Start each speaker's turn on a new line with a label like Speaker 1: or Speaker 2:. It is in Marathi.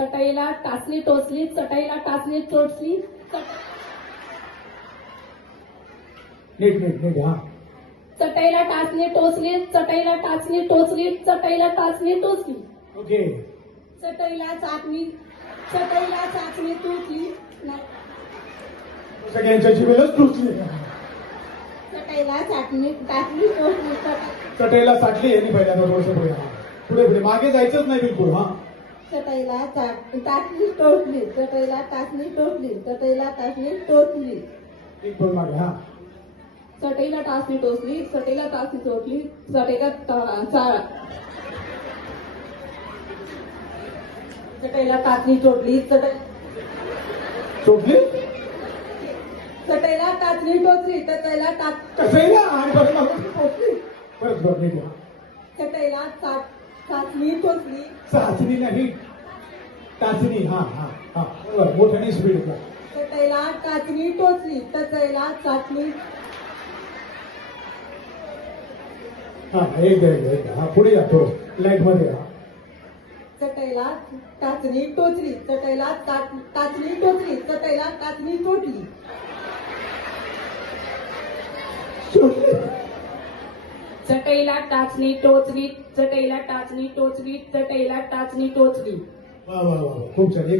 Speaker 1: चटईला टाचणी टोचली चटईला टोचली. चट-
Speaker 2: नीट नीट नीट हा.
Speaker 1: चटईला टाचणी टोचली चटईला टाचणी टोचली चटईला टाचणी टोचली.
Speaker 2: ओके.
Speaker 1: चटईला चाचणी चटईला चाचणी टोचली.
Speaker 2: टोचली.
Speaker 1: चटईला चाचणी टाचणी टोचली चट-
Speaker 2: चटईला साठली यांनी पहिल्यांदा थोडस. पुढे पुढे. मागे जायचंच नाही बिलकुल हा.
Speaker 1: चटईला टाचणी टोचली चटईला टाचणी टोचली चटईला टाचणी टोचली
Speaker 2: मागे हा.
Speaker 1: चटईला टाचणी टोचली चटईला टाचणी टोचली चटईला टा- चा- चटईला टाचणी टोचली चटई
Speaker 2: टोचली
Speaker 1: चटईला टाचणी टोचली चटईला टाच
Speaker 2: आणि टोचली परत
Speaker 1: चटईला चा- चाचणी टोचली
Speaker 2: चाचणी नाही. टाचणी हा हा हा. बरोबर मोठ्याने स्पीड होता.
Speaker 1: चटईला टाचणी टोचली चटईला चाचणी.
Speaker 2: हा एकदा एकदा एकदा हा पुढे या थोडं लाइटमध्ये हा
Speaker 1: चटईला टाचणी टोचली चटईला टा- टाचणी टोचली चटईला टाचणी. टोचली चटईला टाचणी टोचली चटईला टाचणी टोचली चटईला टाचणी टोचली
Speaker 2: वा वा वा खूप छान.